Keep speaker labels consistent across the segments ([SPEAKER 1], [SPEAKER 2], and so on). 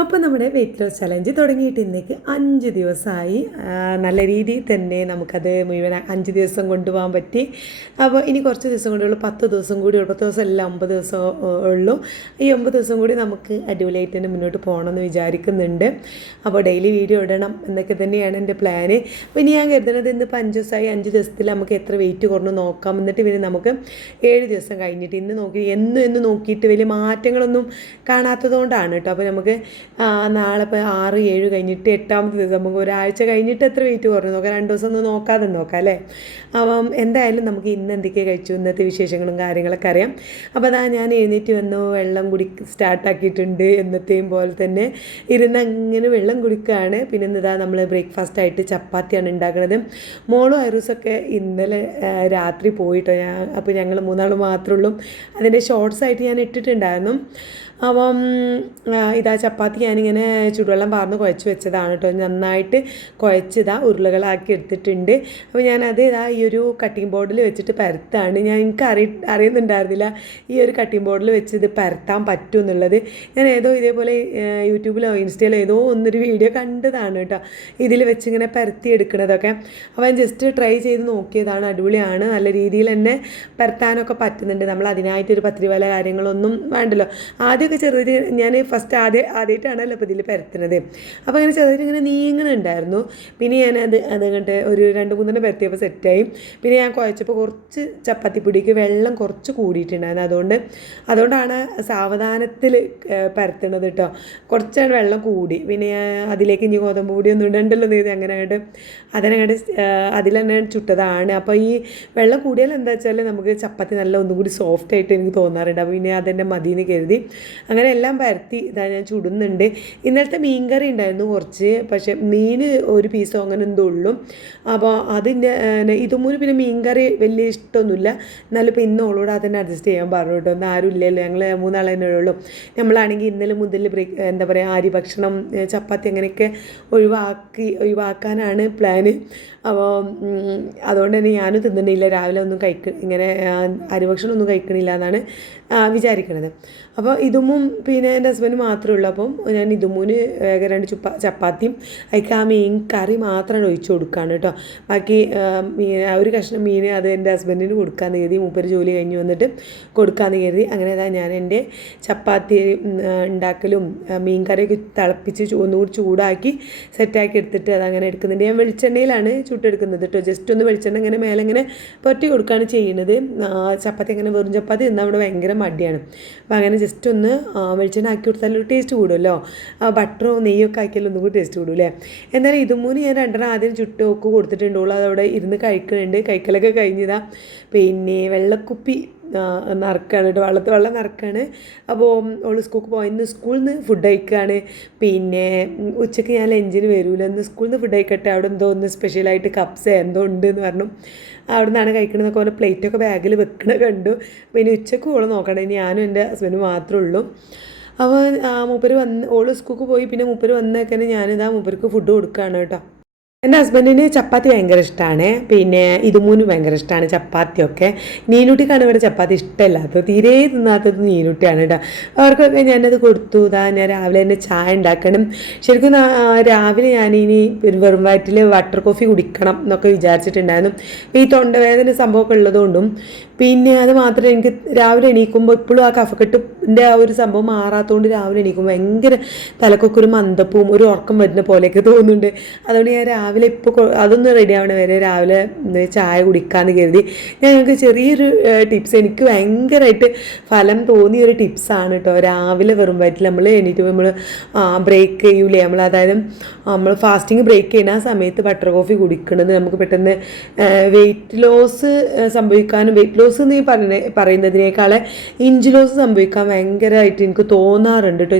[SPEAKER 1] അപ്പോൾ നമ്മുടെ weight loss challenge തുടങ്ങിയിട്ട് ഇന്നേക്ക് അഞ്ച് ദിവസമായി. നല്ല രീതിയിൽ തന്നെ നമുക്കത് മുഴുവൻ അഞ്ച് ദിവസം കൊണ്ടുപോകാൻ പറ്റി. അപ്പോൾ ഇനി കുറച്ച് ദിവസം കൂടി ഉള്ളൂ. പത്ത് ദിവസം കൂടി ഉള്ളൂ. പത്ത് ദിവസം അല്ല ഒമ്പത് ദിവസം ഉള്ളൂ. ഈ ഒമ്പത് ദിവസം കൂടി നമുക്ക് അടിപൊളിയായിട്ട് തന്നെ മുന്നോട്ട് പോകണമെന്ന് വിചാരിക്കുന്നുണ്ട്. അപ്പോൾ ഡെയിലി വീഡിയോ ഇടണം എന്നൊക്കെ തന്നെയാണ് എന്റെ പ്ലാന് അപ്പോൾ ഇനി ഞാൻ കരുതുന്നത് ഇന്നിപ്പോൾ അഞ്ച് ദിവസമായി അഞ്ച് ദിവസത്തിൽ നമുക്ക് എത്ര വെയിറ്റ് കുറഞ്ഞു നോക്കാം. എന്നിട്ട് പിന്നെ നമുക്ക് ഏഴ് ദിവസം കഴിഞ്ഞിട്ട് ഇന്ന് നോക്കി എന്നും എന്ന് നോക്കിയിട്ട് വലിയ മാറ്റങ്ങളൊന്നും കാണാത്തത് കൊണ്ടാണ് കേട്ടോ. അപ്പോൾ നമുക്ക് നാളെ ഇപ്പോൾ ആറ് ഏഴ് കഴിഞ്ഞിട്ട് എട്ടാമത്തെ ദിവസം നമുക്ക് ഒരാഴ്ച കഴിഞ്ഞിട്ട് എത്ര വെയിറ്റ് കുറഞ്ഞു നോക്കാം? രണ്ട് ദിവസം ഒന്ന് നോക്കാതെ നോക്കാം അല്ലേ? അപ്പം എന്തായാലും നമുക്ക് ഇന്ന് എന്തൊക്കെ കഴിച്ചു ഇന്നത്തെ വിശേഷങ്ങളും കാര്യങ്ങളൊക്കെ അറിയാം. അപ്പോൾ അതാ ഞാൻ എഴുന്നേറ്റ് വന്നു വെള്ളം കുടി സ്റ്റാർട്ടാക്കിയിട്ടുണ്ട് എന്നത്തെയും പോലെ തന്നെ ഇരുന്ന് അങ്ങനെ വെള്ളം കുടിക്കുകയാണ്. പിന്നെ ഇതാ നമ്മൾ ബ്രേക്ക്ഫാസ്റ്റ് ആയിട്ട് ചപ്പാത്തിയാണ് ഉണ്ടാക്കുന്നത്. മോളും ഐറൂസൊക്കെ ഇന്നലെ രാത്രി പോയിട്ടോ ഞാൻ. അപ്പോൾ ഞങ്ങൾ മൂന്നാൾ മാത്രമേ ഉള്ളൂ. അതിന്റെ ഷോർട്സ് ആയിട്ട് ഞാൻ ഇട്ടിട്ടുണ്ടായിരുന്നു. അപ്പം ഇതാ ചപ്പാത്തി ഞാനിങ്ങനെ ചുടുവെള്ളം പാർന്ന് കുഴച്ച് വെച്ചതാണ് കേട്ടോ നന്നായിട്ട് കുഴച്ചിതാ ഉരുളകളാക്കി എടുത്തിട്ടുണ്ട്. അപ്പോൾ ഞാനത് ഇതാ ഈ ഒരു കട്ടിംഗ് ബോർഡിൽ വെച്ചിട്ട് പരത്താണ്. ഞാൻ എനിക്ക് അറി അറിയുന്നുണ്ടായിരുന്നില്ല ഈ ഒരു കട്ടിംഗ് ബോർഡിൽ വെച്ച് ഇത് പരത്താൻ പറ്റും എന്നുള്ളത്. ഞാൻ ഏതോ ഇതേപോലെ യൂട്യൂബിലോ ഇൻസ്റ്റയിലോ ഏതോ ഒന്നൊരു വീഡിയോ കണ്ടതാണ് കേട്ടോ ഇതിൽ വെച്ചിങ്ങനെ പരത്തി എടുക്കുന്നതൊക്കെ അപ്പോൾ ഞാൻ ജസ്റ്റ് ട്രൈ ചെയ്ത് നോക്കിയതാണ്. അടിപൊളിയാണ്. നല്ല രീതിയിൽ തന്നെ പരത്താനൊക്കെ പറ്റുന്നുണ്ട്. നമ്മൾ അതിനായിട്ടൊരു പത്തിരി വല കാര്യങ്ങളൊന്നും വേണ്ടല്ലോ. ആദ്യമൊക്കെ ചെറുതിൽ ഞാൻ ഫസ്റ്റ് ആദ്യം ആദ്യമായിട്ടാണല്ലോ ഇപ്പോൾ ഇതിൽ പരത്തുന്നത്. അപ്പോൾ അങ്ങനെ ചെറുതിൽ ഇങ്ങനെ നീങ്ങണുണ്ടായിരുന്നു. പിന്നെ ഞാൻ അത് അത് കണ്ട് ഒരു രണ്ട് മൂന്നെണ്ണം പരത്തിയപ്പോൾ സെറ്റായി പിന്നെ ഞാൻ കുഴച്ചപ്പോൾ കുറച്ച് ചപ്പാത്തിപ്പൊടിക്ക് വെള്ളം കുറച്ച് കൂടിയിട്ടുണ്ടായിരുന്നു. അതുകൊണ്ട് അതുകൊണ്ടാണ് സാവധാനത്തിൽ പരത്തണത് കേട്ടോ കുറച്ചാണ് വെള്ളം കൂടി. പിന്നെ അതിലേക്ക് ഇനി ഗോതമ്പ് പൊടി ഒന്നും ഇടണ്ടല്ലോ എന്ന് അങ്ങനെ അങ്ങോട്ട് അതിനങ്ങോട്ട് അതിൽ തന്നെ ചുട്ടതാണ്. അപ്പോൾ ഈ വെള്ളം കൂടിയാൽ എന്താ വെച്ചാൽ നമുക്ക് ചപ്പാത്തി നല്ല ഒന്നും കൂടി സോഫ്റ്റ് ആയിട്ട് എനിക്ക് തോന്നാറുണ്ട്. അപ്പോൾ പിന്നെ അതെന്നെ മതിയെന്ന് കരുതി. അങ്ങനെ എല്ലാം പരത്തി ഇതാ ഞാൻ ചുടുന്നുണ്ട്. ഇന്നലത്തെ മീൻ കറി ഉണ്ടായിരുന്നു കുറച്ച് പക്ഷേ മീൻ ഒരു പീസോ അങ്ങനെ എന്തോ ഉള്ളൂ. അപ്പോൾ അതിന്റെ ഇതുമൂലം പിന്നെ മീൻ കറി വലിയ ഇഷ്ടമൊന്നുമില്ല. എന്നാലും ഇപ്പോൾ ഇന്ന് ഓളോട് അതന്നെ അഡ്ജസ്റ്റ് ചെയ്യാൻ പറഞ്ഞു കേട്ടോ. ഒന്നും ആരും ഇല്ലല്ലോ. ഞങ്ങൾ മൂന്നാളെ തന്നെ ഉള്ളൂ. നമ്മളാണെങ്കിൽ ഇന്നലെ മുതൽ എന്താ പറയുക ആരി ഭക്ഷണം ചപ്പാത്തി അങ്ങനെയൊക്കെ ഒഴിവാക്കി ഒഴിവാക്കാനാണ് പ്ലാന് അപ്പോൾ അതുകൊണ്ട് തന്നെ ഞാനും തിന്നണില്ല രാവിലെ ഒന്നും കഴിക്ക ഇങ്ങനെ അരി അരിഭക്ഷണം ഒന്നും കഴിക്കണില്ല എന്നാണ് വിചാരിക്കണത്. അപ്പോൾ ഇതുമും പിന്നെ എന്റെ ഹസ്ബൻഡ് മാത്രമേ ഉള്ളൂ. അപ്പം ഞാൻ ഇതുമൂന്ന് വേഗം രണ്ട് ചുപ്പ ചപ്പാത്തിയും അതിക്ക് ആ മീൻ കറി മാത്രമാണ് ഒഴിച്ചു കൊടുക്കുകയാണ് കേട്ടോ. ബാക്കി മീൻ ഒരു കഷ്ണം മീൻ അത് എന്റെ ഹസ്ബൻഡിന് കൊടുക്കാമെന്ന് കരുതി മൂപ്പര് ജോലി കഴിഞ്ഞ് വന്നിട്ട് കൊടുക്കാമെന്ന് കരുതി. അങ്ങനെ അതാ ഞാൻ എന്റെ ചപ്പാത്തി ഉണ്ടാക്കലും മീൻ കറിയൊക്കെ തിളപ്പിച്ച് ഒന്നുകൂടി ചൂടാക്കി സെറ്റാക്കി എടുത്തിട്ട് അതങ്ങനെ എടുക്കുന്നുണ്ട്. ഞാൻ വെളിച്ചെണ്ണയിലാണ് ചുട്ടെടുക്കുന്നത് കേട്ടോ. ജസ്റ്റ് ഒന്ന് വെളിച്ചെണ്ണ ഇങ്ങനെ മേലെ ഇങ്ങനെ പൊറ്റി കൊടുക്കുകയാണ് ചെയ്യുന്നത് ചപ്പാത്തി അങ്ങനെ വെറും ചപ്പാത്തി തിന്നാൽ അവിടെ ഭയങ്കര മടിയാണ്. അപ്പോൾ അങ്ങനെ ജസ്റ്റ് ഒന്ന് വെളിച്ചെണ്ണ ആക്കി കൊടുത്താൽ ഒരു ടേസ്റ്റ് കൂടുമല്ലോ ബട്ടറോ നെയ്യൊക്കെ ആക്കിയാലും ഒന്നും കൂടി ടേസ്റ്റ് കൂടുമല്ലേ എന്നാലും ഇതുമൂന്ന് ഞാൻ രണ്ടെണ്ണം ആദ്യം ചുട്ട് ഒക്കെ കൊടുത്തിട്ടുണ്ടുള്ളൂ അതവിടെ ഇരുന്ന് കഴിക്കുന്നുണ്ട് കഴിക്കലൊക്കെ കഴിഞ്ഞതാ. പിന്നെ വെള്ളക്കുപ്പി നറുക്കാണ്. കേട്ടോ വെള്ളത്തിൽ വെള്ളം നിറക്കാണ്. അപ്പോൾ ഓൾ സ്കൂൾക്ക് പോയി ഇന്ന് സ്കൂളിൽ നിന്ന് ഫുഡ് കഴിക്കുകയാണ് പിന്നെ ഉച്ചയ്ക്ക് ഞാൻ ലഞ്ചിന് വരൂല. ഇന്ന് സ്കൂളിൽ നിന്ന് ഫുഡ് കഴിക്കട്ടെ. അവിടെ എന്തോ ഒന്ന് സ്പെഷ്യലായിട്ട് കപ്സ് എന്തോ ഉണ്ട് എന്ന് പറഞ്ഞു. അവിടെ നിന്നാണ് കഴിക്കണമെന്നൊക്കെ പറഞ്ഞ് പ്ലേറ്റൊക്കെ ബാഗിൽ വെക്കണ കണ്ടു. പിന്നെ ഉച്ചയ്ക്ക് ഓൾ നോക്കണേ ഞാനും എന്റെ ഹസ്ബൻഡ് മാത്രമേ ഉള്ളൂ. അപ്പോൾ മൂപ്പര് വന്ന് ഓൾ സ്കൂൾക്ക് പോയി. പിന്നെ മൂപ്പര് വന്നേക്കന്നെ ഞാനിതാ മൂപ്പർക്ക് ഫുഡ് കൊടുക്കുകയാണ് കേട്ടോ. എന്റെ ഹസ്ബൻഡിന് ചപ്പാത്തി ഭയങ്കര ഇഷ്ടമാണ് പിന്നെ ഇതുമൂന്നും ഭയങ്കര ഇഷ്ടമാണ് ചപ്പാത്തിയൊക്കെ. നീനുട്ടിക്കാണ് ഇവിടെ ചപ്പാത്തി ഇഷ്ടമല്ലാത്തത്. തീരെ തിന്നാത്തത് നീനുട്ടിയാണ് കേട്ടോ. അവർക്കൊക്കെ ഞാനത് കൊടുത്തു. ഇതാ ഞാൻ രാവിലെ തന്നെ ചായ ഉണ്ടാക്കണം. ശരിക്കും രാവിലെ ഞാനിനി വെറും വയറ്റിൽ വാട്ടർ കോഫി കുടിക്കണം എന്നൊക്കെ വിചാരിച്ചിട്ടുണ്ടായിരുന്നു. ഈ തൊണ്ടവേദന സംഭവമൊക്കെ ഉള്ളതുകൊണ്ടും പിന്നെ അത് മാത്രമേ എനിക്ക് രാവിലെ എണീക്കുമ്പോൾ ഇപ്പോഴും ആ കഫക്കെട്ടിന്റെ ആ ഒരു സംഭവം മാറാത്തതുകൊണ്ട് രാവിലെ എണീക്കുമ്പോൾ ഭയങ്കര തലക്കൊക്കെ ഒരു മന്ദപ്പവും ഒരു ഉറക്കം വരുന്ന പോലെയൊക്കെ തോന്നുന്നുണ്ട്. അതുകൊണ്ട് ഞാൻ രാവിലെ ഇപ്പോൾ അതൊന്ന് റെഡി ആവണ വരെ രാവിലെ ചായ കുടിക്കാമെന്ന് കരുതി. ഞാൻ ഞങ്ങൾക്ക് ചെറിയൊരു ടിപ്സ് എനിക്ക് ഭയങ്കരമായിട്ട് ഫലം തോന്നിയ ഒരു ടിപ്സാണ് കേട്ടോ രാവിലെ വെറും വയറ്റിൽ നമ്മൾ എണീറ്റ് നമ്മൾ ബ്രേക്ക് ചെയ്യൂലേ? നമ്മൾ അതായത് നമ്മൾ ഫാസ്റ്റിംഗ് ബ്രേക്ക് ചെയ്യുന്ന ആ സമയത്ത് ബട്ടർ കോഫി കുടിക്കുന്നത് നമുക്ക് പെട്ടെന്ന് വെയിറ്റ് ലോസ് സംഭവിക്കാനും വെയിറ്റ് ലോസ് എന്ന് ഈ പറഞ്ഞ പറയുന്നതിനേക്കാളെ ഇഞ്ചിലോസ് സംഭവിക്കാൻ ഭയങ്കരമായിട്ട് എനിക്ക് തോന്നാറുണ്ട് കേട്ടോ.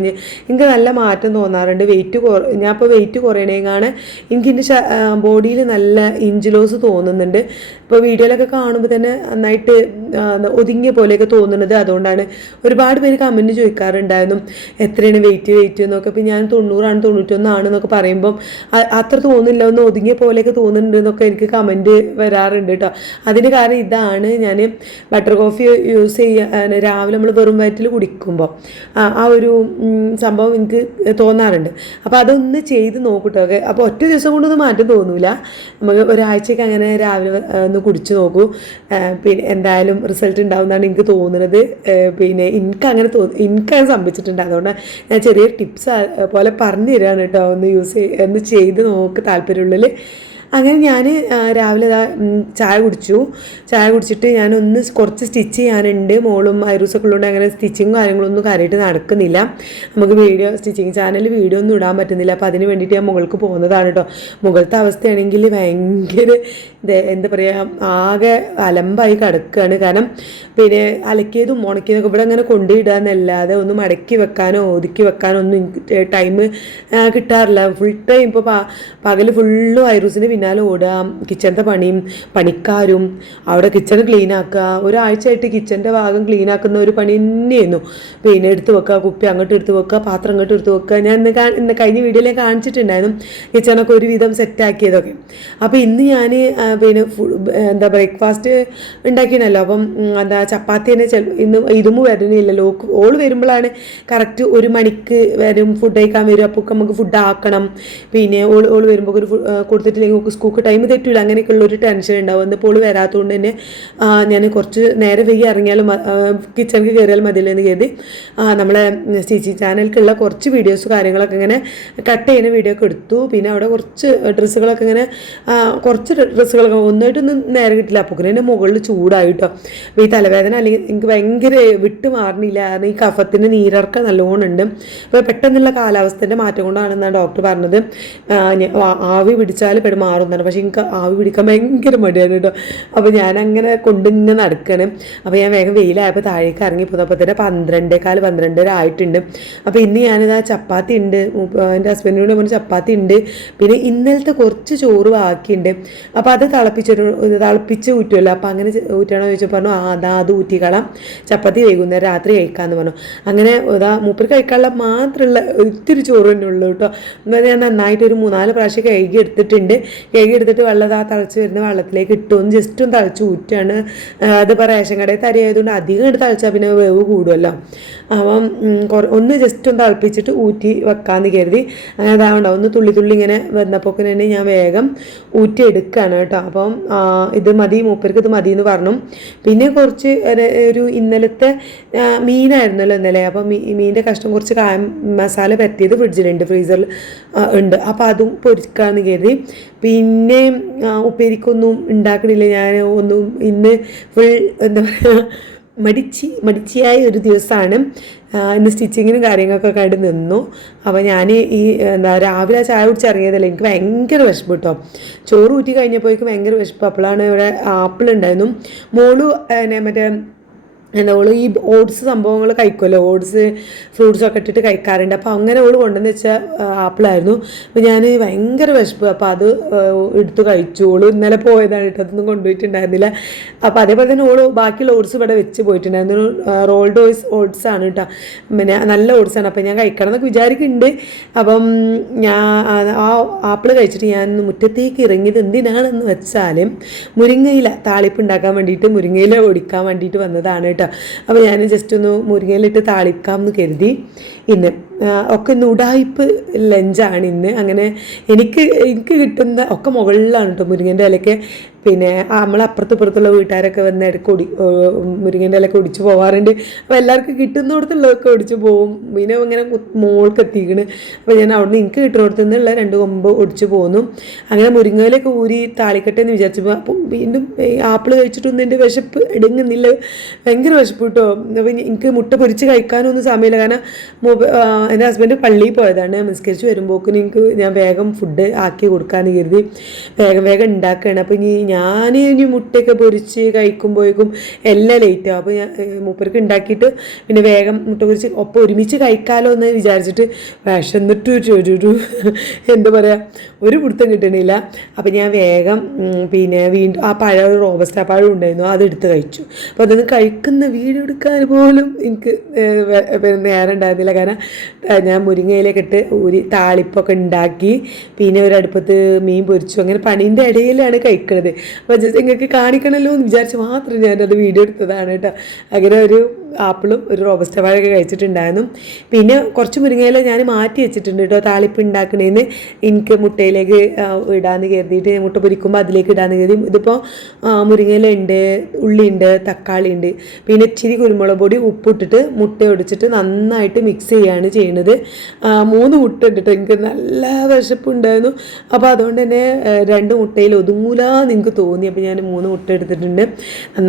[SPEAKER 1] എനിക്ക് നല്ല മാറ്റം തോന്നാറുണ്ട്. വെയിറ്റ് കുറ ഞാൻ ഇപ്പോൾ വെയിറ്റ് കുറയണേക്കാണ് എനിക്ക് എന്റെ ബോഡിയിൽ നല്ല ഇഞ്ചിലോസ് തോന്നുന്നുണ്ട്. ഇപ്പോൾ വീഡിയോയിലൊക്കെ കാണുമ്പോൾ തന്നെ നന്നായിട്ട് ഒതുങ്ങിയ പോലെയൊക്കെ തോന്നുന്നത്. അതുകൊണ്ടാണ് ഒരുപാട് പേര് കമന്റ് ചോദിക്കാറുണ്ടായിരുന്നു. എത്രയാണ് വെയിറ്റ് വെയിറ്റ് എന്നൊക്കെ. ഇപ്പം ഞാൻ തൊണ്ണൂറാണ് തൊണ്ണൂറ്റൊന്നാണ് എന്നൊക്കെ പറയുമ്പം അത്ര തോന്നില്ല ഒന്ന് ഒതുങ്ങിയ പോലെയൊക്കെ തോന്നുന്നുണ്ട് എന്നൊക്കെ എനിക്ക് കമന്റ് വരാറുണ്ട് കേട്ടോ. അതിന് കാരണം ഇതാണ് ഞാൻ ബട്ടർ കോഫി യൂസ് ചെയ്യാൻ രാവിലെ നമ്മൾ വെറും വയറ്റിൽ കുടിക്കുമ്പോൾ ആ ഒരു സംഭവം എനിക്ക് തോന്നാറുണ്ട്. അപ്പോൾ അതൊന്ന് ചെയ്ത് നോക്കൂട്ടോ. അപ്പോൾ ഒറ്റ ദിവസം കൊണ്ടൊന്നും മാറ്റം തോന്നൂല. നമുക്ക് ഒരാഴ്ചയ്ക്ക് അങ്ങനെ രാവിലെ ഒന്ന് കുടിച്ച് നോക്കൂ. പിന്നെ എന്തായാലും റിസൾട്ട് ഉണ്ടാവുമെന്നാണ് എനിക്ക് തോന്നുന്നത് പിന്നെ എനിക്ക് അങ്ങനെ തോന്നി എനിക്കങ്ങനെ സംഭവിച്ചിട്ടുണ്ട്. അതുകൊണ്ട് ഞാൻ ചെറിയ ടിപ്സ് പോലെ പറഞ്ഞു തരാണ് കേട്ടോ. ഒന്ന് യൂസ് ഒന്ന് ചെയ്ത് നോക്ക് താല്പര്യമുള്ളിൽ അങ്ങനെ ഞാൻ രാവിലെ ചായ കുടിച്ചു. ചായ കുടിച്ചിട്ട് ഞാനൊന്ന് കുറച്ച് സ്റ്റിച്ച് ചെയ്യാനുണ്ട്. മോളും ഐറൂസൊക്കെ ഉള്ളതുകൊണ്ട് അങ്ങനെ സ്റ്റിച്ചിങ്ങും കാര്യങ്ങളൊന്നും കാര്യമായിട്ട് നടക്കുന്നില്ല. നമുക്ക് വീഡിയോ സ്റ്റിച്ചിങ് ചാനലിൽ വീഡിയോ ഒന്നും ഇടാൻ പറ്റുന്നില്ല. അപ്പോൾ അതിന് വേണ്ടിയിട്ട് ഞാൻ മുകൾക്ക് പോകുന്നതാണ് കേട്ടോ മുകളിലത്തെ അവസ്ഥയാണെങ്കിൽ ഭയങ്കര എന്താ പറയുക ആകെ അലമ്പായി കിടക്കുകയാണ് കാരണം പിന്നെ അലക്കിയതും ഉണക്കിയതൊക്കെ ഇവിടെ അങ്ങനെ കൊണ്ടുപോയിടുക എന്നല്ലാതെ ഒന്ന് മടക്കി വെക്കാനോ ഒതുക്കി വെക്കാനോ ഒന്നും ടൈം കിട്ടാറില്ല. ഫുൾ ടൈം ഇപ്പോൾ പകൽ ഫുള്ളും ഐറൂസിന്റെ പിന്നാലെ ഓടുക കിച്ചണിന്റെ പണിയും പണിക്കാരും അവിടെ കിച്ചൺ ക്ലീൻ ആക്കുക. ഒരാഴ്ചയായിട്ട് കിച്ചന്റെ ഭാഗം ക്ലീൻ ആക്കുന്ന ഒരു പണി തന്നെയായിരുന്നു. പിന്നെ എടുത്ത് വെക്കുക കുപ്പി അങ്ങോട്ട് എടുത്ത് വെക്കുക പാത്രം അങ്ങോട്ട് എടുത്ത് വെക്കുക. ഞാൻ ഇന്ന് ഇന്ന് കഴിഞ്ഞ വീഡിയോയിൽ കാണിച്ചിട്ടുണ്ടായിരുന്നു കിച്ചണൊക്കെ ഒരുവിധം സെറ്റാക്കിയതൊക്കെ അപ്പോൾ ഇന്ന് ഞാൻ പിന്നെ എന്താ ബ്രേക്ക്ഫാസ്റ്റ് ഉണ്ടാക്കിയണല്ലോ അപ്പം എന്താ ചപ്പാത്തി തന്നെ ഇന്ന് ഇതും വരുന്നില്ലല്ലോ ഓൾ വരുമ്പോഴാണ് കറക്റ്റ് ഒരു മണിക്ക് വരും ഫുഡ് കഴിക്കാൻ വരും. അപ്പോൾ നമുക്ക് ഫുഡ് ആക്കണം. പിന്നെ ഓൾ ഓൾ വരുമ്പോൾ ഒരു കൊടുത്തിട്ടില്ലെങ്കിൽ ഓക്ക് സ്കൂൾക്ക് ടൈം തെറ്റില്ല അങ്ങനെയൊക്കെയുള്ള ഒരു ടെൻഷൻ ഉണ്ടാവും എന്നിപ്പോൾ ഓൾ വരാത്തതുകൊണ്ട് തന്നെ ഞാൻ കുറച്ച് നേരെ വൈകി ഇറങ്ങിയാലും കിച്ചണിക്ക് കയറിയാലും മതിയല്ലോ എന്ന് കരുതി നമ്മളെ നമ്മളെ സി ചാനലിലേക്കുള്ള കുറച്ച് വീഡിയോസ് കാര്യങ്ങളൊക്കെ ഇങ്ങനെ കട്ട് ചെയ്യുന്ന വീഡിയോ ഒക്കെ എടുത്തു. പിന്നെ അവിടെ കുറച്ച് ഡ്രസ്സുകളൊക്കെ ഇങ്ങനെ കുറച്ച് ഡ്രസ്സുകളൊക്കെ ഒന്നായിട്ടൊന്നും നേരെ കിട്ടില്ല. അപ്പോൾ എന്റെ മുകളിൽ ചൂടായിട്ടോ. അപ്പോൾ ഈ തലവേദന അല്ലെങ്കിൽ എനിക്ക് ഭയങ്കര വിട്ട് മാറണില്ല. ഈ കഫത്തിന്റെ നീരിറക്കം നല്ലോണം ഉണ്ട് അപ്പോൾ പെട്ടെന്നുള്ള കാലാവസ്ഥേന്റെ മാറ്റം കൊണ്ടാണെന്നാണ് ഡോക്ടർ പറഞ്ഞത്. ആവി പിടിച്ചാൽ പെട്. മാറുന്നതാണ് പക്ഷേ എനിക്ക് ആവി പിടിക്കാൻ ഭയങ്കര മടിയാണ് കേട്ടോ. അപ്പോൾ ഞാൻ അങ്ങനെ കൊണ്ടിങ്ങനെ നടക്കണം. അപ്പോൾ ഞാൻ വേഗം വെയിലായപ്പോൾ താഴേക്ക് ഇറങ്ങി പോന്നപ്പോൾ തന്നെ പന്ത്രണ്ടേക്കാൽ പന്ത്രണ്ടര ആയിട്ടുണ്ട്. അപ്പോൾ ഇന്ന് ഞാനിതാ ചപ്പാത്തി ഉണ്ട്. എന്റെ ഹസ്ബൻഡിനോട് പറഞ്ഞ ചപ്പാത്തി ഉണ്ട്. പിന്നെ ഇന്നലത്തെ കുറച്ച് ചോറ് ബാക്കിയുണ്ട്. അപ്പോൾ അത് തിളപ്പിച്ചിട്ട് തിളപ്പിച്ച് ഊറ്റുമല്ലോ അപ്പോൾ അങ്ങനെ ഊറ്റണമെന്ന് ഊറ്റണോ ചോദിച്ചപ്പോൾ പറഞ്ഞു ആ അതാ അത് ഊറ്റിക്കളാം. ചപ്പാത്തി വൈകുന്നേരം രാത്രി കഴിക്കാമെന്ന് പറഞ്ഞു. അങ്ങനെ ഇതാ മൂപ്പർ കഴിക്കാനുള്ള മാത്രമുള്ള ഒത്തിരി ചോറ് തന്നെ ഉള്ളൂ കേട്ടോ. ഞാൻ നന്നായിട്ട് ഒരു മൂന്നാൽ പ്രാവശ്യം കഴുകി എടുത്തിട്ടുണ്ട്. കഴുകി എടുത്തിട്ട് വെള്ളം ആ തിളച്ച് വരുന്ന വെള്ളത്തിലേക്ക് ഇട്ടും. ജസ്റ്റും ഒന്ന് തിളച്ച് ഊറ്റാണ്. അതിപ്പോൾ റേഷൻ കടയിൽ തരി ആയതുകൊണ്ട് അധികം എടുത്ത് തിളച്ചാൽ പിന്നെ വേവ് കൂടുമല്ലോ അപ്പം ഒന്ന് ജസ്റ്റ് ഒന്ന് തിളപ്പിച്ചിട്ട് ഊറ്റി വെക്കാമെന്ന് കരുതി. അങ്ങനെ അതാവണ്ട ഒന്ന് തുള്ളി തുള്ളി ഇങ്ങനെ വന്നപ്പോൾ തന്നെ ഞാൻ വേഗം ഊറ്റി എടുക്കുകയാണ് കേട്ടോ. അപ്പം ഇത് മതി മൂപ്പർക്ക് ഇത് മതി എന്ന് പറഞ്ഞു. പിന്നെ കുറച്ച് ഒരു- ഇന്നലത്തെ മീനായിരുന്നല്ലോ ഇന്നലെ. അപ്പം മീ മീനിന്റെ കഷ്ണം കുറച്ച് കായ മസാല പരത്തിയത് ഫ്രിഡ്ജിലുണ്ട് ഫ്രീസറിൽ ഉണ്ട്. അപ്പോൾ അതും പൊരിക്കാമെന്ന് കരുതി. പിന്നെ ആ, ഉപ്പേരിക്കൊന്നും ഉണ്ടാക്കണില്ല. ഞാൻ ഒന്നും ഇന്ന് ഫുൾ എന്താ പറയുക മടിച്ചി മടിച്ചിയായ ഒരു ദിവസമാണ്. ഇന്ന് സ്റ്റിച്ചിങ്ങിനും കാര്യങ്ങൾക്കൊക്കെ ആയിട്ട് നിന്നു. അപ്പോൾ ഞാൻ ഈ എന്താ രാവിലെ ചായ കുടിച്ച് ഇറങ്ങിയതല്ലേ എനിക്ക് ഭയങ്കര വിശപ്പ് കേട്ടോ ചോറ് ഊറ്റി കഴിഞ്ഞപ്പോഴേക്കും ഭയങ്കര വിശപ്പ്. അപ്പോഴാണ് ഇവിടെ ആപ്പിൾ ഉണ്ടായിരുന്നു. മോൾ മറ്റേ എന്താ ഓൾ ഈ ഓട്സ് സംഭവങ്ങൾ കഴിക്കുമല്ലോ ഓട്സ് ഫ്രൂട്ട്സ് ഒക്കെ ഇട്ടിട്ട് കഴിക്കാറുണ്ട്. അപ്പോൾ അങ്ങനെ ഓൾ കൊണ്ടുവന്ന് വെച്ച ആപ്പിളായിരുന്നു. അപ്പോൾ ഞാൻ ഭയങ്കര വിശപ്പ്. അപ്പോൾ അത് എടുത്തു കഴിച്ചു. ഓൾ ഇന്നലെ പോയതാണ് കേട്ടോ അതൊന്നും കൊണ്ടുപോയിട്ടുണ്ടായിരുന്നില്ല. അപ്പോൾ അതേപോലെ തന്നെ ഓൾ ബാക്കിയുള്ള ഓട്സ് ഇവിടെ വെച്ച് പോയിട്ടുണ്ടായിരുന്നു. റോൾഡ് ഓയിസ് ഓട്സ് ആണ് കേട്ടോ. പിന്നെ നല്ല ഓട്സ് ആണ്. അപ്പോൾ ഞാൻ കഴിക്കണം എന്നൊക്കെ വിചാരിക്കുന്നുണ്ട്. അപ്പം ഞാൻ ആ ആപ്പിൾ കഴിച്ചിട്ട് ഞാൻ മുറ്റത്തേക്ക് ഇറങ്ങിയത് എന്തിനാണെന്ന് വെച്ചാൽ മുരിങ്ങയില താളിപ്പ് ഉണ്ടാക്കാൻ വേണ്ടിയിട്ട് മുരിങ്ങയില ഒടിക്കാൻ വേണ്ടിയിട്ട് വന്നതാണ് കേട്ടോ. അപ്പോൾ ഞാൻ ജസ്റ്റ് ഒന്ന് മുരിങ്ങയിലിട്ട് താളിക്കാം എന്ന് കരുതി ഇന്ന്. ഒക്കെ ഇന്ന് ഉടായ്പ് ലഞ്ചാണ് ഇന്ന്. അങ്ങനെ എനിക്ക് എനിക്ക് കിട്ടുന്ന ഒക്കെ മുകളിലാണ് കേട്ടോ മുരിങ്ങന്റെ ഇലയ്ക്ക്. പിന്നെ നമ്മൾ അപ്പുറത്ത് ഇപ്പുറത്തുള്ള വീട്ടുകാരൊക്കെ വന്ന് ഇടയ്ക്ക് ഒടി മുരിങ്ങന്റെ ഇലയൊക്കെ ഒടിച്ച് പോവാറുണ്ട്. അപ്പോൾ എല്ലാവർക്കും കിട്ടുന്നിടത്തുള്ളതൊക്കെ ഒടിച്ച് പോകും പിന്നെ ഇങ്ങനെ മോൾക്ക് എത്തിക്കണ്. അപ്പോൾ ഞാൻ അവിടുന്ന് എനിക്ക് കിട്ടുന്നിടത്തു നിന്നുള്ള രണ്ട് കൊമ്പ് ഒടിച്ച് പോന്നു. അങ്ങനെ മുരിങ്ങയിലൊക്കെ ഊരി താളിക്കട്ടെ എന്ന് വിചാരിച്ചപ്പോൾ അപ്പം വീണ്ടും ആപ്പിൾ കഴിച്ചിട്ടൊന്നും എന്റെ വിശപ്പ് എടുങ്ങുന്നില്ല ഭയങ്കര വിശപ്പ് കിട്ടോ അപ്പോൾ എനിക്ക് മുട്ട പൊരിച്ച് കഴിക്കാനൊന്നും സമയമില്ല. കാരണം എന്റെ ഹസ്ബൻഡ് പള്ളിയിൽ പോയതാണ്. നിസ്കരിച്ച് വരുമ്പോക്കിന് എനിക്ക് ഞാൻ വേഗം ഫുഡ് ആക്കി കൊടുക്കാമെന്ന് കരുതി. വേഗം വേഗം ഉണ്ടാക്കുകയാണ് അപ്പോൾ ഇനി ഞാൻ ഇനി മുട്ടയൊക്കെ പൊരിച്ച് കഴിക്കുമ്പോഴേക്കും എല്ലാം ലേറ്റ് അപ്പോൾ ഞാൻ മൂപ്പർക്ക് ഉണ്ടാക്കിയിട്ട് പിന്നെ വേഗം മുട്ട പൊരിച്ച് ഒപ്പം ഒരുമിച്ച് കഴിക്കാമല്ലോ എന്ന് വിചാരിച്ചിട്ട് വിശന്നിട്ട് ഒരു എന്താ പറയുക ഒരു പിടുത്തം കിട്ടണില്ല. അപ്പം ഞാൻ വേഗം പിന്നെ വീണ്ടും ആ പഴയ ഒരു റോബസ്റ്റ പഴം ഉണ്ടായിരുന്നു അതെടുത്ത് കഴിച്ചു. അപ്പോൾ അതൊന്ന് കഴിക്കുന്ന വീഡിയോ എടുക്കാൻ പോലും എനിക്ക് നേരം ഉണ്ടായിരുന്നില്ല. കാരണം ഞാൻ മുരിങ്ങയിലേക്ക് ഇട്ട് ഒരു താളിപ്പൊക്കെ ഉണ്ടാക്കി പിന്നെ ഒരു അടുപ്പത്ത് മീൻ പൊരിച്ചു. അങ്ങനെ പണീന്റെ ഇടയിലാണ് കഴിക്കണത്. അപ്പോൾ ജസ്റ്റ് നിങ്ങൾക്ക് കാണിക്കണമല്ലോ എന്ന് വിചാരിച്ച് മാത്രം ഞാനത് വീഡിയോ എടുത്തതാണ് കേട്ടോ. അങ്ങനെ ഒരു ആപ്പിളും ഒരു റോബസ്റ്റ വാഴയൊക്കെ കഴിച്ചിട്ടുണ്ടായിരുന്നു. പിന്നെ കുറച്ച് മുരിങ്ങയില ഞാൻ മാറ്റി വെച്ചിട്ടുണ്ട് കേട്ടോ. താളിപ്പ് ഉണ്ടാക്കണേന്ന് എനിക്ക് മുട്ടയിലേക്ക് ഇടാന്ന് കരുതിയിട്ട് മുട്ട പൊരിക്കുമ്പോൾ അതിലേക്ക് ഇടാന്ന് കരുതി. ഇതിപ്പോൾ മുരിങ്ങയില ഉണ്ട് ഉള്ളി ഉണ്ട് തക്കാളി ഉണ്ട്. പിന്നെ ഇച്ചിരി കുരുമുളക് പൊടി ഉപ്പിട്ടിട്ട് മുട്ട ഒടിച്ചിട്ട് നന്നായിട്ട് മിക്സ് ചെയ്യുകയാണ് ചെയ്യുന്നത് മൂന്ന് മുട്ട ഉണ്ട് കേട്ടോ എനിക്ക് നല്ല വിശപ്പുണ്ടായിരുന്നു. അപ്പോൾ അതുകൊണ്ട് തന്നെ രണ്ട് മുട്ടയിൽ ഒതുങ്ങൂലാന്ന് നിങ്ങൾക്ക് തോന്നി. അപ്പോൾ ഞാൻ മൂന്ന് മുട്ട എടുത്തിട്ടുണ്ട്.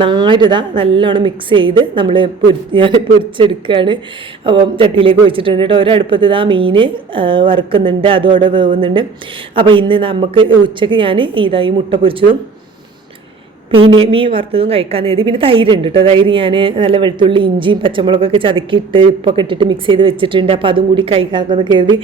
[SPEAKER 1] നന്നായിട്ട് ഇതാ നല്ലോണം മിക്സ് ചെയ്ത് നമ്മൾ പൊരി ഞാൻ പൊരിച്ചെടുക്കുകയാണ് അപ്പം ചട്ടിയിലേക്ക് ഒഴിച്ചിട്ടുണ്ട് കേട്ടോ. ഒരടുപ്പത്ത് ആ മീൻ വറുക്കുന്നുണ്ട് അതോടെ വേവുന്നുണ്ട്. അപ്പോൾ ഇന്ന് നമുക്ക് ഉച്ചയ്ക്ക് ഞാൻ ഇതായി മുട്ട പൊരിച്ചതും പിന്നെ മീൻ വറുത്തതും കഴിക്കാൻ നേതി പിന്നെ തൈര് ഉണ്ട് കേട്ടോ തൈര് ഞാൻ നല്ല വെളുത്തുള്ളി ഇഞ്ചിയും പച്ചമുളകൊക്കെ ചതക്കിയിട്ട് ഇപ്പൊക്കെ ഇട്ടിട്ട് മിക്സ് ചെയ്ത് വെച്ചിട്ടുണ്ട്. അപ്പോൾ അതും കൂടി കഴിക്കാമെന്ന് കരുതി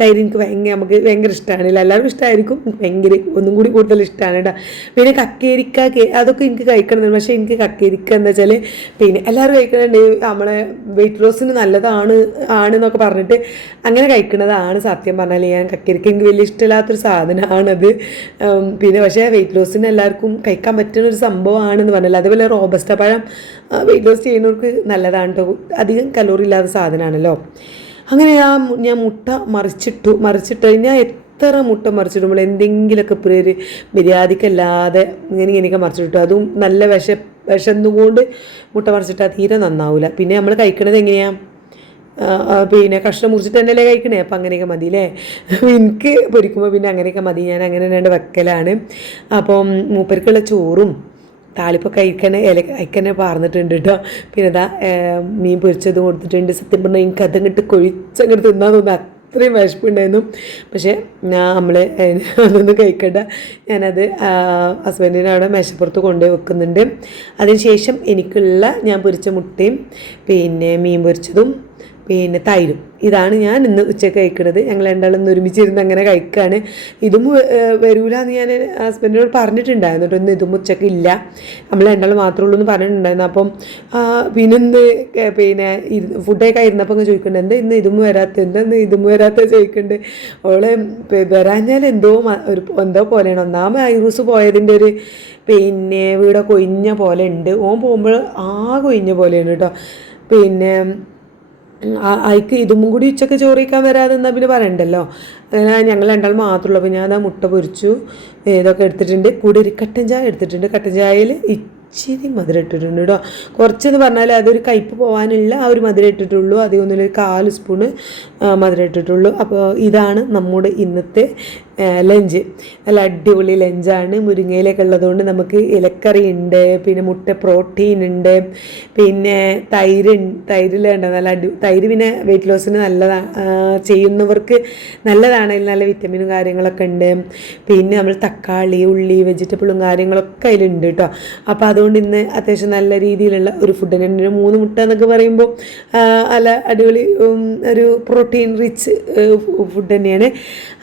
[SPEAKER 1] തൈര് എനിക്ക് ഭയങ്കര നമുക്ക് ഭയങ്കര ഇഷ്ടമാണ് എല്ലാവർക്കും ഇഷ്ടമായിരിക്കും ഭയങ്കര ഒന്നും കൂടി കൂടുതൽ ഇഷ്ടമാണ് കേട്ടോ പിന്നെ കക്കേരിക്ക അതൊക്കെ എനിക്ക് കഴിക്കണം പക്ഷേ എനിക്ക് കക്കേരിക്ക എന്താ വെച്ചാൽ പിന്നെ എല്ലാവരും കഴിക്കുന്നുണ്ട് നമ്മളെ വെയിറ്റ് ലോസിന് നല്ലതാണ് ആണ് എന്നൊക്കെ പറഞ്ഞിട്ട് അങ്ങനെ കഴിക്കുന്നതാണ് സത്യം പറഞ്ഞാൽ ഞാൻ കക്കരിക്ക. എനിക്ക് വലിയ ഇഷ്ടമില്ലാത്തൊരു സാധനമാണത്. പിന്നെ പക്ഷേ വെയിറ്റ് ലോസിന് എല്ലാവർക്കും കഴിക്കാൻ പറ്റുന്ന ഒരു സംഭവമാണെന്ന് പറഞ്ഞാൽ അതുപോലെ റോബസ്റ്റ പഴം വെയിറ്റ് ലോസ് ചെയ്യുന്നവർക്ക് നല്ലതാണ് അധികം കലോറി ഇല്ലാത്ത സാധനമാണല്ലോ അങ്ങനെ ആ ഞാൻ മുട്ട മറിച്ചിട്ടു. മറിച്ചിട്ട് കഴിഞ്ഞാൽ എത്ര മുട്ട മറിച്ചിടുമ്പോൾ എന്തെങ്കിലുമൊക്കെ പേര് മര്യാദക്കല്ലാതെ ഇങ്ങനെ ഇങ്ങനെയൊക്കെ മറിച്ചിട്ടു. അതും നല്ല വിഷ വിശന്നുകൊണ്ട് മുട്ട മറിച്ചിട്ടാൽ തീരെ നന്നാവില്ല പിന്നെ നമ്മൾ കഴിക്കണത് എങ്ങനെയാണ് പിന്നെ കഷ്ണം മുറിച്ചിട്ട് തന്നെയല്ലേ കഴിക്കണേ? അപ്പം അങ്ങനെയൊക്കെ മതി അല്ലേ എനിക്ക് പൊരിക്കുമ്പോൾ പിന്നെ അങ്ങനെയൊക്കെ മതി. ഞാൻ അങ്ങനെ രണ്ട് വെക്കലാണ് അപ്പം മൂപ്പർക്കുള്ള ചോറും താളിപ്പൊക്കെ കഴിക്കണ ഇല കഴിക്കണേ പാർന്നിട്ടുണ്ട് കേട്ടോ പിന്നെ ഇതാ മീൻ പൊരിച്ചതും കൊടുത്തിട്ടുണ്ട്. സത്യം പറഞ്ഞാൽ എനിക്ക് അതങ്ങോട്ട് കൊഴിച്ചങ്ങോട്ട് തിന്നാൻ തോന്നുന്നു. അത്രയും വിശപ്പുണ്ടായിരുന്നു. പക്ഷേ നമ്മൾ അതൊന്നും കഴിക്കണ്ട. ഞാനത് ഹസ്ബൻഡിനവിടെ മേശപ്പുറത്ത് കൊണ്ടുപോയി വെക്കുന്നുണ്ട്. അതിനുശേഷം എനിക്കുള്ള ഞാൻ പൊരിച്ച മുട്ടയും പിന്നെ മീൻ പൊരിച്ചതും പിന്നെ തൈരും. ഇതാണ് ഞാൻ ഇന്ന് ഉച്ചയ്ക്ക് കഴിക്കുന്നത്. ഞങ്ങൾ രണ്ടാളും ഒരുമിച്ചിരുന്ന് അങ്ങനെ കഴിക്കുകയാണ് ഇതും വരൂല എന്ന് ഞാൻ ഹസ്ബൻഡിനോട് പറഞ്ഞിട്ടുണ്ടായിരുന്നു ഇന്ന് ഇതും ഉച്ചയ്ക്ക് ഇല്ല. നമ്മൾ രണ്ടാളും മാത്രമേ ഉള്ളൂ എന്ന് പറഞ്ഞിട്ടുണ്ടായിരുന്നു. അപ്പം പിന്നെ ഇന്ന് പിന്നെ ഫുഡൊക്കെ ഇരുന്നപ്പോൾ അങ്ങ് ചോദിക്കുന്നുണ്ട് എന്താ ഇന്ന് ഇതും വരാത്ത എന്താ ഇന്ന് ഇതും വരാത്ത? ചോദിക്കുന്നുണ്ട്. അവൾ വരാഞ്ഞാൽ എന്തോ ഒരു എന്തോ പോലെയാണ്. ഒന്നാമത് ഐറൂസ് പോയതിന്റെ ഒരു പിന്നെ വീടൊക്കെ ഒഴിഞ്ഞ പോലെ ഉണ്ട്. ഓൻ പോകുമ്പോൾ ആ കൊഴിഞ്ഞ പോലെയാണ് കേട്ടോ. പിന്നെ അയക്ക് ഇതും കൂടി ഉച്ചയ്ക്ക് ചോറിക്കാൻ വരാതെ പിന്നെ പറയണ്ടല്ലോ. അങ്ങനെ ഞങ്ങൾ രണ്ടാൾ മാത്രമേ ഉള്ളൂ. അപ്പോൾ ഞാൻ ആ മുട്ട പൊരിച്ചു ഇതൊക്കെ എടുത്തിട്ടുണ്ട്. കൂടെ ഒരു കട്ടൻ ചായ എടുത്തിട്ടുണ്ട്. കട്ടൻ ചായയിൽ ഇച്ചിരി മധുരം ഇട്ടിട്ടുണ്ട് കേട്ടോ കുറച്ചെന്ന് പറഞ്ഞാൽ അതൊരു കയ്പ്പ് പോകാനുള്ള ആ ഒരു മധുരം ഇട്ടിട്ടുള്ളൂ. അധികം ഒന്നുമില്ല. ഒരു കാൽ സ്പൂണ് മധുരം ഇട്ടിട്ടുള്ളൂ. അപ്പോൾ ഇതാണ് നമ്മുടെ ഇന്നത്തെ ലഞ്ച്. നല്ല അടിപൊളി ലഞ്ചാണ്. മുരിങ്ങയിലൊക്കെ ഉള്ളതുകൊണ്ട് നമുക്ക് ഇലക്കറി ഉണ്ട് പിന്നെ മുട്ട പ്രോട്ടീൻ ഉണ്ട് പിന്നെ തൈര് തൈരിലുണ്ട് നല്ല അടി തൈര് പിന്നെ വെയിറ്റ് ലോസിന് നല്ലതാണ് ചെയ്യുന്നവർക്ക് നല്ലതാണ്. നല്ല വിറ്റമിനും കാര്യങ്ങളൊക്കെ ഉണ്ട്. പിന്നെ നമ്മൾ തക്കാളി ഉള്ളി വെജിറ്റബിളും കാര്യങ്ങളൊക്കെ അതിലുണ്ട് കേട്ടോ. അപ്പോൾ അതുകൊണ്ട് ഇന്ന് അത്യാവശ്യം നല്ല രീതിയിലുള്ള ഒരു ഫുഡ് തന്നെ ഒരു മൂന്ന് മുട്ട എന്നൊക്കെ പറയുമ്പോൾ നല്ല അടിപൊളി ഒരു പ്രോട്ടീൻ റിച്ച് ഫുഡ് തന്നെയാണ്.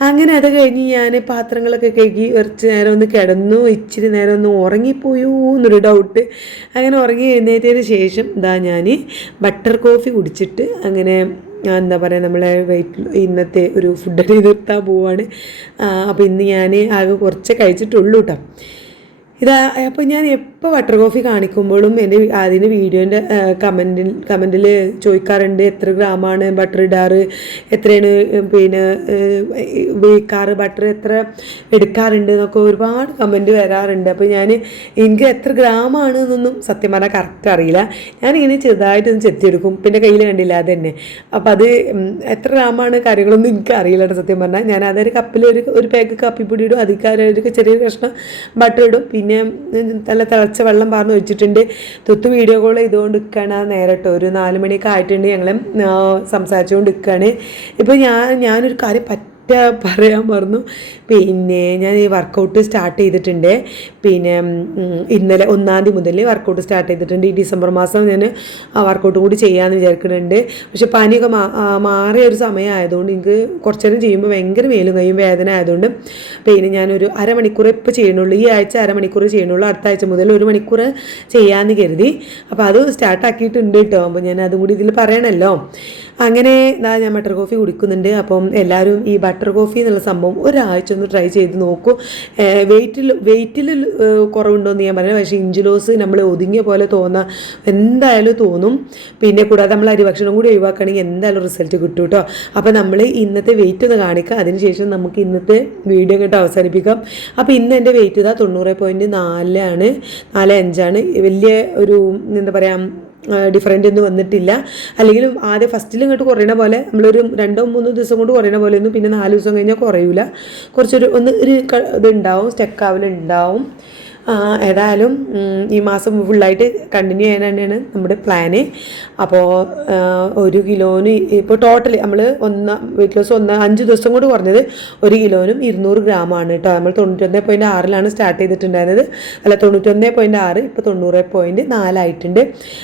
[SPEAKER 1] അങ്ങനെ അത് കഴിഞ്ഞ് ഞാൻ പാത്രങ്ങളൊക്കെ കഴുകി കുറച്ച് നേരം ഒന്ന് കിടന്നു ഇച്ചിരി നേരം ഒന്ന് ഉറങ്ങിപ്പോയോ എന്നൊരു ഡൗട്ട് അങ്ങനെ ഉറങ്ങി എഴുന്നേറ്റതിന് ശേഷം ഇതാ ഞാൻ ബട്ടർ കോഫി കുടിച്ചിട്ട് അങ്ങനെ എന്താ പറയുക നമ്മളെ വെയിറ്റ് ഇന്നത്തെ ഒരു ഫുഡ് നിർത്താൻ പോവാണ്. അപ്പോൾ ഇന്ന് ഞാൻ ആകെ കുറച്ച് കഴിച്ചിട്ടുള്ളൂ കേട്ടോ ഇതാ അപ്പോൾ ഞാൻ എപ്പോൾ വാട്ടർ കോഫി കാണിക്കുമ്പോഴും എന്റെ അതിന് വീഡിയോന്റെ കമന്റിൽ കമന്റിൽ ചോദിക്കാറുണ്ട് എത്ര ഗ്രാമാണ് ബട്ടർ ഇടാറ് എത്രയാണ് പിന്നെ ഉപയോഗിക്കാറ് ബട്ടർ എത്ര എടുക്കാറുണ്ട് എന്നൊക്കെ ഒരുപാട് കമന്റ് വരാറുണ്ട്. അപ്പോൾ ഞാൻ എനിക്ക് എത്ര ഗ്രാമാണ് എന്നൊന്നും സത്യം പറഞ്ഞാൽ കറക്റ്റ് അറിയില്ല. ഞാനിങ്ങനെ ചെറുതായിട്ടൊന്ന് ചെത്തിയെടുക്കും പിന്നെ കയ്യിൽ കണ്ടില്ല അത് തന്നെ. അപ്പോൾ അത് എത്ര ഗ്രാമാണ് കാര്യങ്ങളൊന്നും എനിക്ക് അറിയില്ല സത്യം പറഞ്ഞാൽ ഞാൻ അതൊരു കപ്പിൽ ഒരു ഒരു പാക്ക് കാപ്പിപ്പൊടി ഇടും. അധികാരം ഒരു ചെറിയൊരു കഷ്ണം ബട്ടർ ഇടും. പിന്നെ നല്ല തിളച്ച വെള്ളം പാർന്ന് വെച്ചിട്ടുണ്ട്. തൊത്ത് വീഡിയോ കോൾ ചെയ്തുകൊണ്ട് നിൽക്കുകയാണ് നേരട്ടോ. ഒരു നാല് മണിയൊക്കെ ആയിട്ടുണ്ട് ഞങ്ങൾ സംസാരിച്ചുകൊണ്ട് നിൽക്കുകയാണ് ഇപ്പോൾ ഞാൻ ഞാനൊരു കാര്യം പറ്റ പറയാൻ പറഞ്ഞു പിന്നെ ഞാൻ ഈ വർക്കൗട്ട് സ്റ്റാർട്ട് ചെയ്തിട്ടുണ്ട്. പിന്നെ ഇന്നലെ ഒന്നാം തീയതി മുതൽ വർക്കൗട്ട് സ്റ്റാർട്ട് ചെയ്തിട്ടുണ്ട്. ഈ ഡിസംബർ മാസം ഞാൻ ആ വർക്കൗട്ടും കൂടി ചെയ്യാമെന്ന് വിചാരിക്കുന്നുണ്ട് പക്ഷെ പനിയൊക്കെ മാ മാറിയ ഒരു സമയമായതുകൊണ്ട് എനിക്ക് കുറച്ച് നേരം ചെയ്യുമ്പോൾ ഭയങ്കര മേലും കയ്യും വേദന ആയതുകൊണ്ട് പിന്നെ ഞാനൊരു അരമണിക്കൂർ ഇപ്പോൾ ചെയ്യണുള്ളൂ ഈ ആഴ്ച അരമണിക്കൂർ ചെയ്യണുള്ളൂ അടുത്ത ആഴ്ച മുതൽ ഒരു മണിക്കൂർ ചെയ്യാമെന്ന് കരുതി. അപ്പോൾ അത് സ്റ്റാർട്ടാക്കിയിട്ടുണ്ട് കേട്ടോ അപ്പോൾ ഞാൻ അതും കൂടി ഇതിൽ പറയണമല്ലോ അങ്ങനെ ഞാൻ ബട്ടർ കോഫി കുടിക്കുന്നുണ്ട്. അപ്പം എല്ലാവരും ഈ ബട്ടർ കോഫി എന്നുള്ള സംഭവം ഒരാഴ്ച ഒന്ന് ട്രൈ ചെയ്ത് നോക്കൂ. വെയിറ്റിൽ വെയിറ്റിൽ കുറവുണ്ടോ എന്ന് ഞാൻ പറയുന്നത് പക്ഷേ ഇഞ്ചിലോസ് നമ്മൾ ഒതുങ്ങിയ പോലെ തോന്നാം എന്തായാലും തോന്നും. പിന്നെ കൂടാതെ നമ്മൾ അരിഭക്ഷണം കൂടി ഒഴിവാക്കുകയാണെങ്കിൽ എന്തായാലും റിസൾട്ട് കിട്ടും കേട്ടോ അപ്പോൾ നമ്മൾ ഇന്നത്തെ വെയിറ്റ് ഒന്ന് കാണിക്കുക അതിനുശേഷം നമുക്ക് ഇന്നത്തെ വീഡിയോ കേട്ട് അവസാനിപ്പിക്കാം. അപ്പോൾ ഇന്ന് എന്റെ വെയിറ്റ് ഇതാ തൊണ്ണൂറ് പോയിന്റ് നാലാണ് നാല് അഞ്ചാണ്. വലിയ ഒരു എന്താ പറയുക ഡിഫറന്റ് ഒന്നും വന്നിട്ടില്ല. അല്ലെങ്കിൽ ആദ്യം ഫസ്റ്റിൽ ഇങ്ങോട്ട് കുറയണ പോലെ നമ്മളൊരു രണ്ടോ മൂന്നോ ദിവസം കൊണ്ട് കുറയണ പോലെ ഒന്നും പിന്നെ നാല് ദിവസം കഴിഞ്ഞാൽ കുറയൂല. കുറച്ചൊരു ഒന്ന് ഒരു ഇതുണ്ടാവും സ്റ്റെക്ക് ആവലുണ്ടാവും ആ, ഏതായാലും ഈ മാസം ഫുള്ളായിട്ട് കണ്ടിന്യൂ ചെയ്യാൻ തന്നെയാണ് നമ്മുടെ പ്ലാന് അപ്പോൾ ഒരു കിലോന് ഇപ്പോൾ ടോട്ടൽ നമ്മൾ ഒന്ന് വെയിറ്റ് ലോസ് ഒന്ന് അഞ്ച് ദിവസം കൊണ്ട് കുറഞ്ഞത് ഒരു കിലോനും ഇരുന്നൂറ് ഗ്രാമാണ് കേട്ടോ നമ്മൾ തൊണ്ണൂറ്റൊന്ന് പോയിന്റ് ആറിലാണ് സ്റ്റാർട്ട് ചെയ്തിട്ടുണ്ടായിരുന്നത്. അല്ല തൊണ്ണൂറ്റൊന്ന് പോയിന്റ് ആറ് ഇപ്പോൾ തൊണ്ണൂറ് പോയിന്റ് നാലായിട്ടുണ്ട്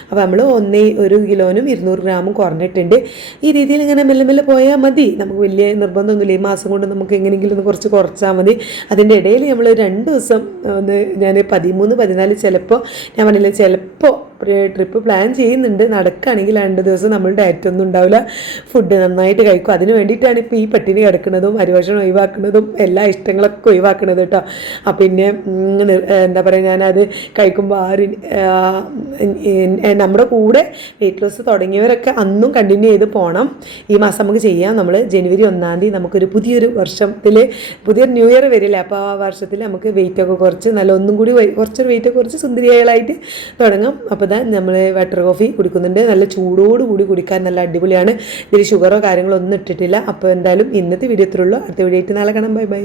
[SPEAKER 1] അപ്പോൾ നമ്മൾ ഒന്ന് ഒരു കിലോനും ഇരുന്നൂറ് ഗ്രാമും കുറഞ്ഞിട്ടുണ്ട്. ഈ രീതിയിൽ ഇങ്ങനെ മെല്ലെ മെല്ലെ പോയാൽ മതി. നമുക്ക് വലിയ നിർബന്ധമൊന്നുമില്ല. ഈ മാസം കൊണ്ട് നമുക്ക് എങ്ങനെയെങ്കിലും ഒന്ന് കുറച്ച് കുറച്ചാൽ മതി. അതിന്റെ ഇടയിൽ നമ്മൾ രണ്ട് ദിവസം ഒന്ന് ഞാൻ പതിമൂന്ന് പതിനാല് ചിലപ്പോൾ ഞാൻ പറഞ്ഞില്ല ചിലപ്പോൾ ട്രിപ്പ് പ്ലാൻ ചെയ്യുന്നുണ്ട്. നടക്കുകയാണെങ്കിൽ രണ്ട് ദിവസം നമ്മൾ ഡയറ്റ് ഒന്നും ഉണ്ടാവില്ല. ഫുഡ് നന്നായിട്ട് കഴിക്കും. അതിന് വേണ്ടിയിട്ടാണ് ഇപ്പോൾ ഈ പട്ടിണി കിടക്കുന്നതും അരിഭക്ഷണം ഒഴിവാക്കുന്നതും എല്ലാ ഇഷ്ടങ്ങളൊക്കെ ഒഴിവാക്കുന്നത് കേട്ടോ. അപ്പം പിന്നെ എന്താ പറയുക ഞാനത് കഴിക്കുമ്പോൾ ആരും ആ, നമ്മുടെ കൂടെ വെയിറ്റ് ലോസ് തുടങ്ങിയവരൊക്കെ അന്നും കണ്ടിന്യൂ ചെയ്ത് പോകണം ഈ മാസം നമുക്ക് ചെയ്യാം. നമ്മൾ ജനുവരി ഒന്നാം തീയതി നമുക്കൊരു പുതിയൊരു വർഷത്തിൽ പുതിയൊരു ന്യൂ ഇയർ വരില്ല? അപ്പോൾ ആ വർഷത്തിൽ നമുക്ക് വെയിറ്റൊക്കെ കുറച്ച് നല്ല ഒന്നും കൂടി കുറച്ചൊരു വെയിറ്റൊക്കെ കുറച്ച് സുന്ദരികളായിട്ട് തുടങ്ങാം. അപ്പോൾ ഇതാ നമ്മൾ വാട്ടർ കോഫി കുടിക്കുന്നുണ്ട്. നല്ല ചൂടോട് കൂടി കുടിക്കാൻ നല്ല അടിപൊളിയാണ്. ഇതിൽ ഷുഗറോ കാര്യങ്ങളോ ഒന്നും ഇട്ടിട്ടില്ല. അപ്പോൾ എന്തായാലും ഇന്നത്തെ വീഡിയോ ഇത്രയുള്ളൂ അടുത്ത വീഡിയോ ആയിട്ട് നാളെ കാണാം. Bye bye